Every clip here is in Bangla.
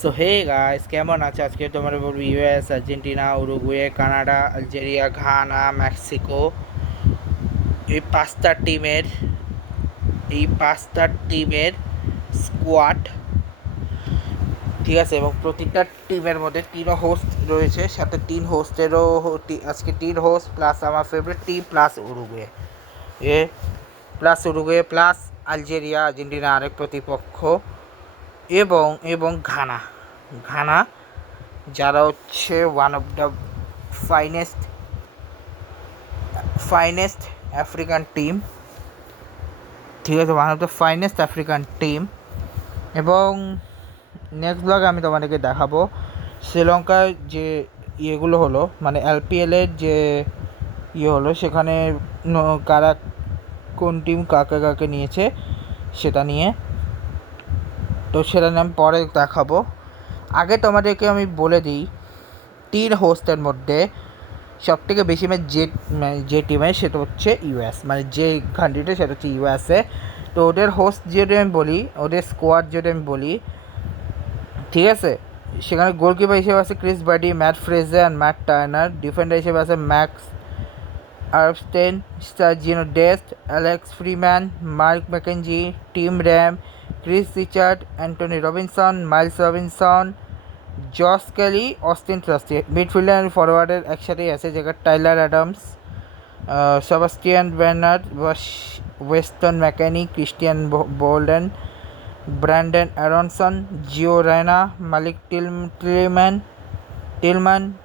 সো হে গাইস, কেমন আছে? আজকে তোমার বলবো US, Argentina, Uruguay, Canada, Algeria, Ghana, Mexico, এই পাঁচটা টিমের স্কোয়াড, ঠিক আছে। এবং প্রতিটা টিমের মধ্যে তিনও হোস্ট রয়েছে, সাথে তিন হোস্টেরও আজকে তিন হোস্ট প্লাস আমার ফেভারিট টিম প্লাস উরুগুয়ে এ প্লাস আলজেরিয়া, আর্জেন্টিনা আরেক প্রতিপক্ষ, এবং এবং ঘানা ঘানা যারা হচ্ছে one of the finest finest African team, ঠিক আছে, one of the finest African team. এবং নেক্সট ব্লগে আমি তোমাদেরকে দেখাবো শ্রীলঙ্কার যে ইয়েগুলো হলো, মানে এলপিএলের যে ইয়ে হলো, সেখানে কারা কোন টিম কাকে কাকে নিয়েছে সেটা নিয়ে, তো সেটা নিয়ে আমি পরে দেখাবো। আগে তোমাদেরকে আমি বলে দিই, তিন হোস্টের মধ্যে সবথেকে বেশি ম্যাচ যে টিমের সেটা হচ্ছে ইউএস, মানে যে কান্ট্রিটা সেটা হচ্ছে ইউএসএ। তো ওদের হোস্ট যদি আমি বলি, ওদের স্কোয়াড যদি আমি বলি, ঠিক আছে, সেখানে গোলকিপার হিসেবে আছে Chris Brady, Matt Fraser and Matt Turner. Defender হিসেবে আছে Max Arfsten, Sergino Dest, Alex Freeman, Mark McKenzie, Tim Ream, Chris Richard, Antonee Robinson, Miles Robinson, Joe Scally, Auston Trusty. Midfielder and ফরওয়ার্ডের একসাথেই আছে, যেখানে Tyler Adams, Sebastian Bernard, Weston McKennie, Christian Bolden, Brenden Aaronson, Gio Reyna, Malik Tillman,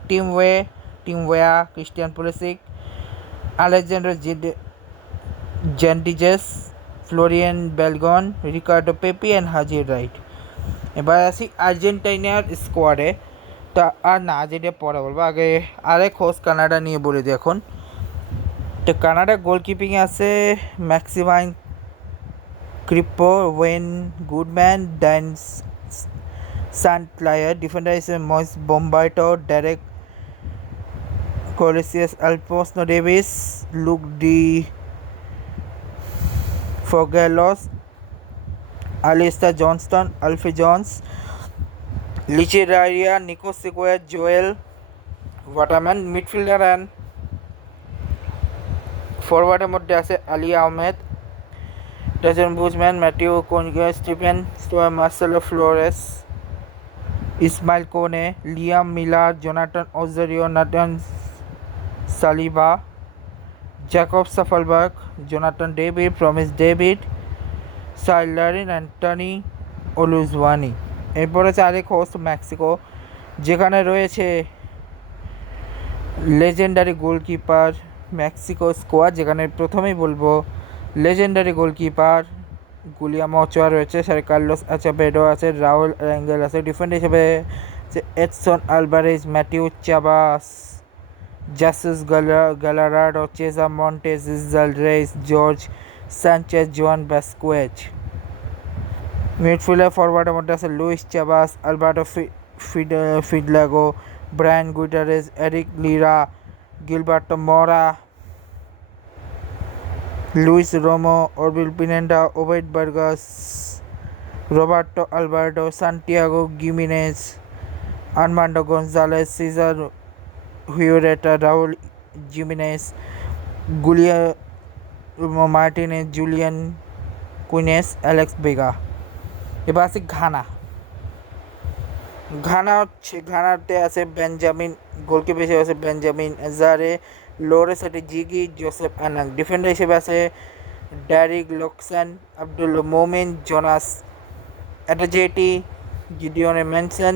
Tim Weah, Christian Pulisic, Alexander Zendejas, Florian Balogun, Ricardo Pepi and Haji Wright. এবার আসি আর্জেন্টিনার স্কোয়াডে। তা আর না, আর্জেন্টিনা পরে বলবো, আগে আরেক হোস্ট কানাডা নিয়ে বলে দিই এখন। তো কানাডা গোলকিপিংয়ে আছে Maxime Crepeau, Owen Goodman, Dayne St Clair. Defender হিসেবে Moise Bombito, Derek Cornelius, Alphonso Davies, Luc de Fougerolles, Alistair Johnston, Alfie Jones, Richie Laryea, Niko Sigur, Joel Waterman. Midfielder and ফরওয়ার্ডের মধ্যে আছে Ali Ahmed, Tajon Buchanan, Mathieu কোনগে, Stephen Marcelo Flores, Ismael Kone, Liam Millar, Jonathan Osorio, Nathan Saliba, Jacob Shaffelburg, Jonathan David, Promise David, Cyle Larin, Anthony Oluwaseyi. এরপর আছে আরেক হোস্ট মেক্সিকো, যেখানে রয়েছে লেজেন্ডারি গোলকিপার মেক্সিকো স্কোয়াড, যেখানে প্রথমেই বলবো লেজেন্ডারি গোলকিপার গুলিয়ামো ওচোয়া রয়েছে, সাথে কার্লোস আচাবেডো আছে, রাউল অ্যাঙ্গেল আছে। ডিফেন্ডার হিসেবে এডসন আলভারেজ, ম্যাথিউ চাবাস, Jesus Gallardo, Cesar Montes, Israel Reyes, Jorge Sanchez, Johan Vasquez. Midfielder ফরওয়ার্ডের মধ্যে আছে লুইস চাবাস, Alberto Fidalgo, Brian Gutierrez, Erik Lira, Gilberto Mora, Luis Romo, Orbelin Pineda, Obed Vargas, Roberto Alberto, Santiago Gimenez, Armando Gonzalez, Cesar Huerta, Raul Jimenez, Guillermo Martinez, Julian Quinones, Alex Vega. এবার আছে ঘানাতে আছে বেঞ্জামিন, গোলকিপার হিসেবে আছে বেঞ্জামিন এজারে, লোরেস জিগি, জোসেফ আনাং। ডিফেন্ডার হিসেবে আছে ড্যারিক লোকসান, আব্দুল মোমিন, জোনাস অ্যাটাজেটি, গিডিওনে মেনসন,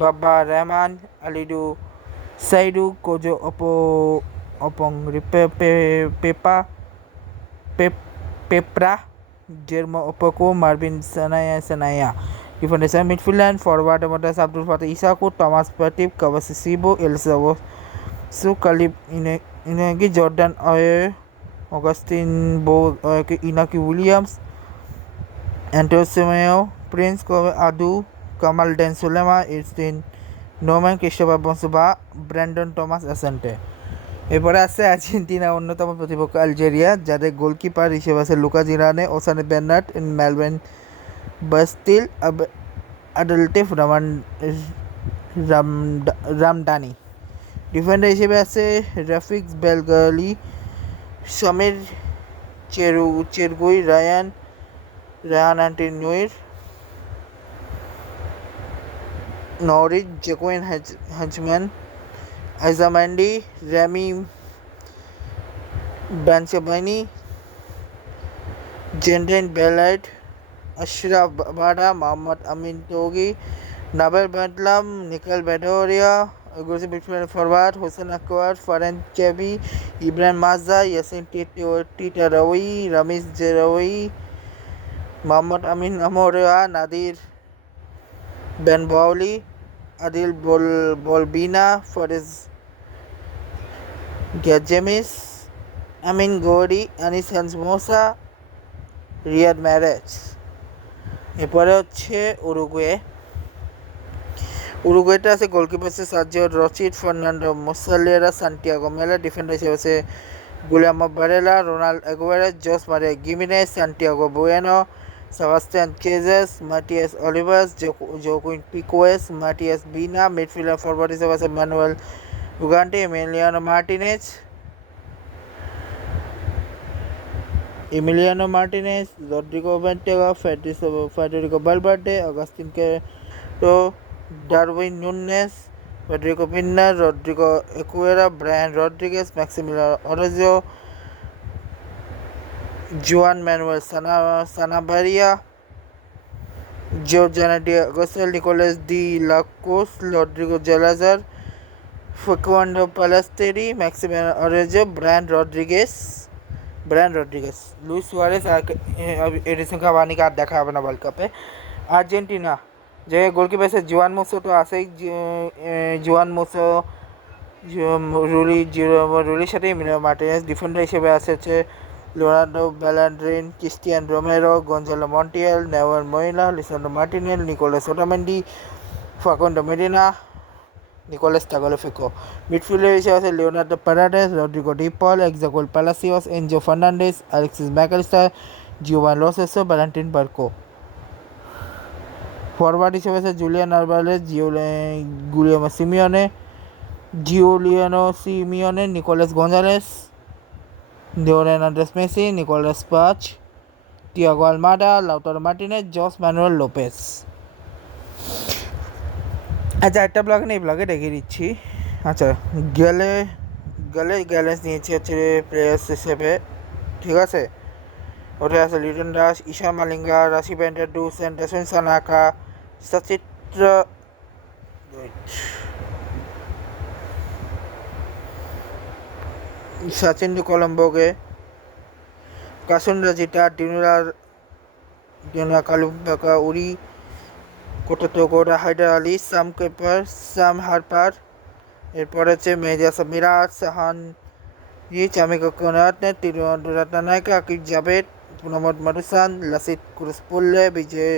বাবা Rahman, আলিডু সাইডু, কোজো অপং পেপরা, জেরমো ওপোকো, Marvin Sanaya. Defender midfielder and ফরওয়ার্ডের মধ্যে আছে আব্দুল ফাতা ইসাকু, Thomas পাটিপ, কাবাসি SIBO, এলসাওসু কালিব Inaki, Jordan Augustine Inaki Williams, অ্যান্টোসিমেও, Prince আদু, কামাল ডেন সুলেমা, ইস্টিন নোম্যান, ক্রিস্টোফার বনসুবা, ব্র্যান্ডন টমাস অ্যাসেন্টে। এরপরে আছে আর্জেন্টিনা অন্যতম প্রতিপক্ষ আলজেরিয়া, যাদের গোলকিপার হিসেবে আছে লুকা জিরানে, ওসানে বের্নার্ড, মেলভিন বাস্তিল, আডেলটিভ রামদানি। ডিফেন্ডার হিসেবে আছে Rafiq বেলগালি, Samir চেরগুই, Ryan অ্যান্টনিউর, Norwich জেকুইন হাজম্যান, আইজামান্ডি, Remi বেঞ্চামাইনি, জেন্ডেন blight, Ashraf বাডা, Mohammad আমিন তোগি, Nabil বাদলাম, nickel বেডোরিয়া, aggressive midfielder forward Hossein Akwar, Farhan Chebi, Ibrahim Mazza, Yassin Titarawi, Ramiz Jerawi, Mohammad Amin Amorea, Nadir Ben Bauli, Adil Bolbina, Fariz Gajemis, Amin Gori, Anis Hans Mosa, Riyad marriage. এরপরে হচ্ছে উরুগুয়েটা আছে গোলকিপার আছে সার্জিও রচিট, ফার্নান্ডো মুসালেরা, সান্টিয়াগো মেলা। ডিফেন্ডার হিসেবে আছে গুলিয়ামো বারেলা, রোনাল্ড এগুয়েরা, জোস মারিয়া গিমিনেজ, সান্টিয়াগো বুয়েনো, সেবাস্টিয়ান চেজেস, মাটিয়াস অলিভাস, জোকুইন পিকোয়েস, মাটিয়াস বিনা। মিডফিল্ডার ফরওয়ার্ড হিসেবে আছে Manuel উগান্টে, Emiliano Martinez, Rodrigo Ventega, Federico Valverde, Agustin Queto, Darwin Núñez, Federico Pinner, Rodrigo Ecuera, Brian Rodriguez, Maximiliano Orozco, Juan Manuel Sanabria, Georgiana Diego, Nicolas de la Cruz, Rodrigo Jalazar, Facundo Palasteri, Maximiliano Orozco, Brian Rodriguez, Luis Suarez আর এডিসন কাভানিকে আর দেখা হবে না ওয়ার্ল্ড কাপে। আর্জেন্টিনা যে গোলকিপার আছে জুয়ান মোসো তো আছেই, জুয়ান মোসো রুলির সাথে এমিলিয়ানো মার্টিনেজ। ডিফেন্ডার হিসেবে আছে হচ্ছে Leonardo Balerdi, Cristian Romero, Gonzalo Montiel, Nahuel Molina, Lisandro Martinez, Nicolas Otamendi, Facundo Medina, Nicolas Tagliafico. Midfielder হিসেবে আছে Leonardo Paredes, Rodrigo De Paul, Exequiel Palacios, Enzo Fernandez, Alexis Mac Allister, Giovani Lo Celso, Valentin Barco. Forward হিসেবে আছে Julian Alvarez, Giuliano Simeone, Nicolas Gonzalez, Lionel Andres Messi, Nicolas Paz, Thiago Almada, Lautaro Martinez, Jose Manuel Lopez. আচ্ছা একটা ব্লগে নেই, ব্লগে দেখিয়ে দিচ্ছি। আচ্ছা গ্যালেন্স নিয়েছি হচ্ছে প্লেয়ার্স হিসেবে, ঠিক আছে। ওটা আছে লিটন দাস, ঈশা মালিঙ্গা, রাশি ব্যান্ডার, ডুসেন ডেসেন সানাকা, সচিন কলম্বোগে, কাসুন রাজিটা, ডিনুরা কালুম্বাকা, উরি কোটা হায়দার আলী, সাম হারপার। এরপর হচ্ছে মেহেদি হাসান মিরাজ, সাহান চামিকা কোনাত, তিরুনায়ক, আকিব জাভেদ, মোহাম্মদ মারুসান, লাসিত কুরুসপুল্লে, বিজয়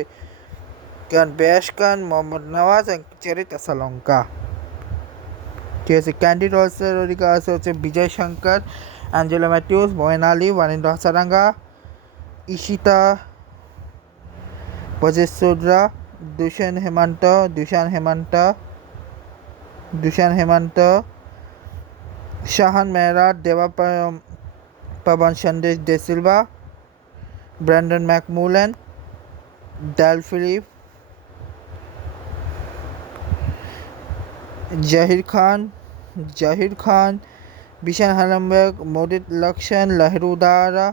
বেশকান, মোহাম্মদ নওয়াজ, চেরিত সালঙ্কা। ঠিক আছে। ক্যান্ডি রলসের অধিকার আছে হচ্ছে Vijay Shankar, Angelo Mathews, Moeen Ali, Wanindu Hasaranga, Isitha Wijesundara, Dushan Hemantha, Shahan Mehra, Deva Pavan Sandesh de Silva, Brandon McMullen, Dale Phillip, Zahir Khan, Bishan Halambage, Modit Lakshan, Lahiru Udara,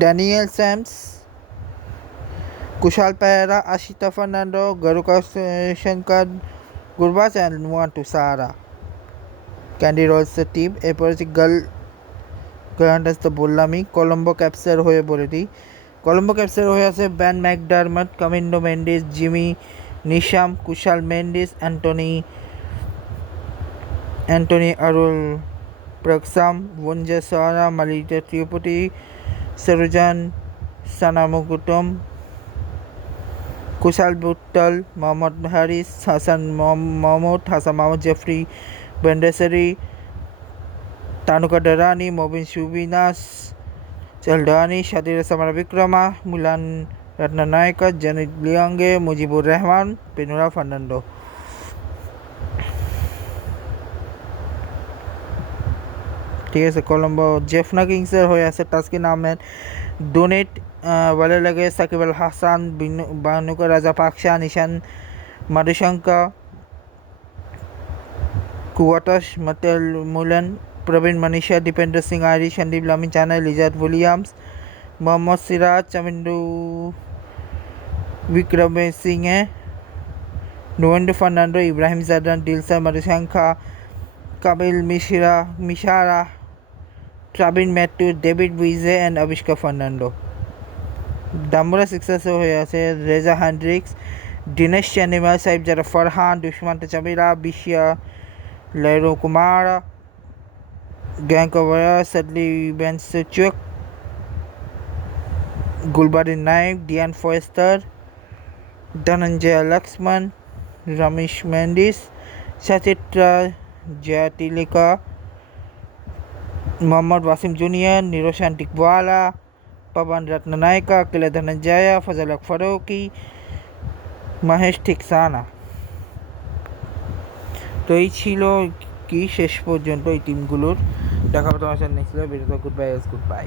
Daniel Sams, Kusal Perera, Asitha Fernando, Garuka Shankar Gurbaz and মুয়ান্টু সাহারা। ক্যান্ডি রলসের টিম। এরপর হচ্ছে গার্ডাস তো বললামই। কলম্বো ক্যাপসের হয়ে বলে দিই, কলম্বো ক্যাপসের হয়ে আছে Ben McDermott, Kamindu Mendis, Jimmy Neesham, Kusal Mendis, Antony Arul Pragasam, ওয়ঞ্জা সারা, মালিটা ত্রিপুটি, সরুজান সানামুকুটম, কুশাল বুট্টাল, মোহাম্মদ হারিস, হাসান মাহমুদ, জেফরি বেন্ডেসেরি, তানুকা ডারানি, মবিন সুবিনাস, চেলডানি, সাদির সামারা বিক্রমা, মুলান রত্ননায়কা, জেনিত লিয়াঙ্গে, মুজিবুর রহমান, পেনুরা ফার্নান্ডো। ঠিক আছে, কলম্বো জেফনা কিংসের হয়ে আছে তাসকিন আহমেদ। ডোনেট ভালো লাগে সাকিব আল হাসান, বানুকা রাজা পাকশা, নিশান মাদুশঙ্কা, কুয়াটাস মতেল মুলেন, Praveen Manisha, Dipendra Singh Airee, Sandeep Lamichhane, Lizaad Williams, Mohammad Siraj, Chamindu Wickramasinghe, Nuwanidu Fernando, Ibrahim Zadran, Dilshan Madushanka, Kamil Mishara, Traveen Mathew, David Wiese and Avishka Fernando. Dambulla Sixers হয়ে আছে রেজা হেন্ড্রিক্স, दिनेश चैनिमा, साहिब जरा फरहान, दुष्मंत चमीरा, बिशिया लेरो कुमार, गैंकोवया, सडली बेंसुचुक, Gulbadin Naib, Dian Forrester, Dhananjaya Lakshan, Ramesh Mendis, Sachithra Jayathilaka, Mohammad Washim junior, Niroshan टिकवाला, पवन रत्ननायका, अकेले धनंजय, फजल फारूकी, महेश ठिकसाना। তো এই ছিল কি শেষ পর্যন্ত এই টিমগুলোর। দেখা হবে তোমার সাথে নেক্সট ভিডিওতে। Good bye.